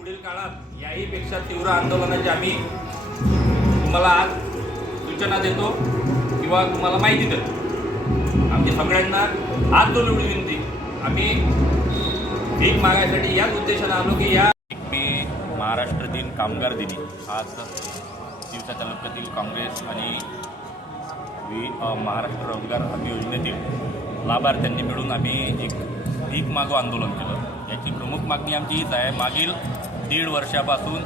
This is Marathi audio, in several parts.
पुढील काळात याही पेक्षा तीव्र आंदोलनाची आम्ही तुम्हाला आज सूचना देतो किंवा तुम्हाला माहिती देतो. आमची सगळ्यांना हात एवढी विनंती. आम्ही भीक मागायसाठी याच उद्देशानं आलो की या मी महाराष्ट्र दिन कामगार दिनी. आज दिवसा तालुक्यातील काँग्रेस आणि वि महाराष्ट्र रोजगार हमी योजनेतील लाभार्थ्यांनी मिळून आम्ही एक भीक मागो आंदोलन केलं. याची प्रमुख मागणी आमची हीच आहे. मागील दीड वर्षापासून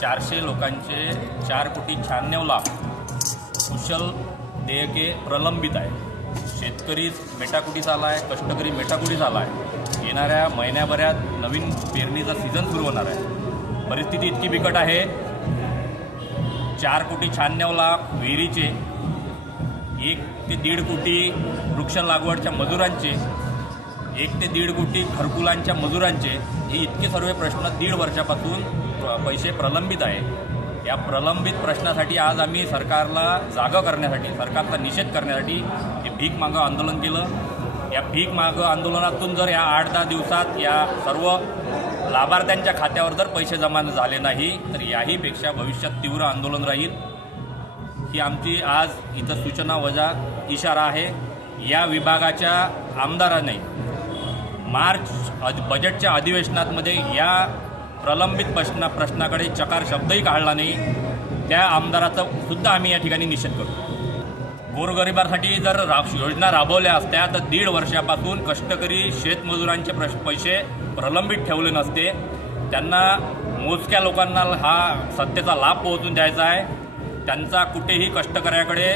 चारशे लोकांचे चार कोटी शहाण्णव लाख कुशल देयके प्रलंबित आहे. शेतकरी मेटाकुटीस आला आहे कष्टकरी मेटाकुटीस आला आहे येणाऱ्या महिन्याभरात नवीन पेरणीचा सीझन सुरू होणार आहे. परिस्थिती इतकी बिकट आहे. चार कोटी शहाण्णव लाख विहिरीचे एक ते दीड कोटी वृक्ष लागवडच्या मजुरांचे एक ते दीड कोटी घरकुलांच्या मजुरांचे हे इतके सर्व प्रश्न दीड वर्षापासून पैसे प्रलंबित आहे. या प्रलंबित प्रश्नासाठी आज आम्ही सरकारला जागं करण्यासाठी सरकारचा निषेध करण्यासाठी हे भीक मागं आंदोलन केलं. या भीक मागं आंदोलनातून जर या आठ दहा दिवसात या सर्व लाभार्थ्यांच्या खात्यावर जर पैसे जमा झाले नाही तर याहीपेक्षा भविष्यात तीव्र आंदोलन राहील. ही आमची आज इथं सूचना वजा इशारा आहे. या विभागाच्या आमदाराने मार्च अध बजेटच्या अधिवेशनामध्ये या प्रलंबित प्रश्ना प्रश्नाकडे चकार शब्दही काढला नाही. त्या आमदाराचा सुद्धा आम्ही या ठिकाणी निषेध करतो. गोरगरिबांसाठी जर रा योजना राबवल्या असत्या तर दीड वर्षापासून कष्टकरी शेतमजुरांचे प्रश पैसे प्रलंबित ठेवले नसते. त्यांना मोजक्या लोकांना हा सत्तेचा लाभ पोहोचून द्यायचा आहे. त्यांचा कुठेही कष्टकऱ्याकडे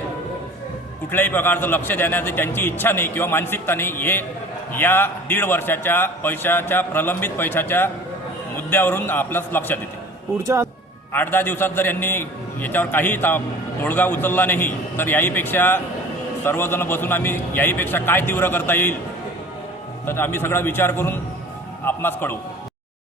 कुठल्याही प्रकारचं लक्ष देण्याची त्यांची इच्छा नाही किंवा मानसिकता नाही. हे या दीड वर्षाच्या पैशाच्या प्रलंबित पैशाच्या मुद्द्यावरून आपल्यास लक्षात येते पुढच्या आठ दहा दिवसात जर यांनी याच्यावर काही ता तोडगा उचलला नाही तर याहीपेक्षा सर्वजण बसून आम्ही याहीपेक्षा काय तीव्र करता येईल? तर आम्ही सगळा विचार करून आपणास कळू